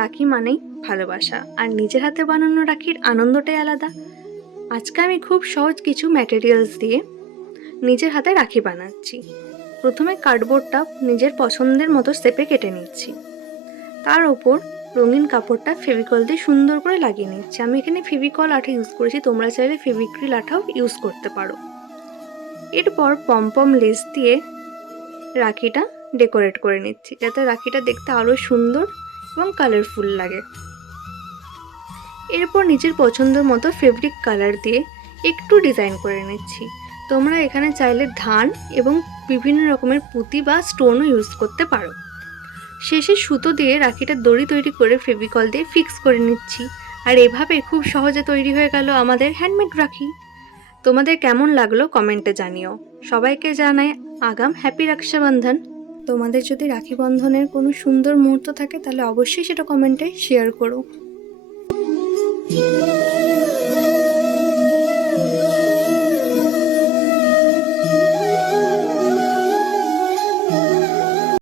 রাখি মানেই ভালোবাসা, আর নিজের হাতে বানানো রাখির আনন্দটাই আলাদা। আজকে আমি খুব সহজ কিছু ম্যাটেরিয়ালস দিয়ে নিজের হাতে রাখি বানাচ্ছি। প্রথমে কার্ডবোর্ডটা নিজের পছন্দের মতো শেপে কেটে নিচ্ছি। তার ওপর রঙিন কাপড়টা ফেভিকল দিয়ে সুন্দর করে লাগিয়ে নিচ্ছি। আমি এখানে ফেভিকল আঠা ইউজ করেছি, তোমরা চাইলে ফেভিক্রিল আঠাও ইউজ করতে পারো। এরপর পমপম লেস দিয়ে রাখিটা ডেকোরেট করে নিচ্ছি, যাতে রাখিটা দেখতে আরও সুন্দর এবং কালারফুল লাগে। এরপর নিজের পছন্দের মতো ফেব্রিক কালার দিয়ে একটু ডিজাইন করে নিচ্ছি। তোমরা এখানে চাইলে ধান এবং বিভিন্ন রকমের পুঁতি বা স্টোনও ইউজ করতে পারো। শেষে সুতো দিয়ে রাখিটা দড়ি তৈরি করে ফেভিকল দিয়ে ফিক্স করে নিচ্ছি। আর এভাবে খুব সহজে তৈরি হয়ে গেল আমাদের হ্যান্ডমেড রাখি। তোমাদের কেমন লাগলো কমেন্টে জানিও। সবাইকে জানাই আগাম হ্যাপি রক্ষাবন্ধন। তোমাদের যদি রাখি বন্ধনের কোনো সুন্দর মুহূর্ত থাকে তাহলে অবশ্যই সেটা কমেন্টে শেয়ার করো।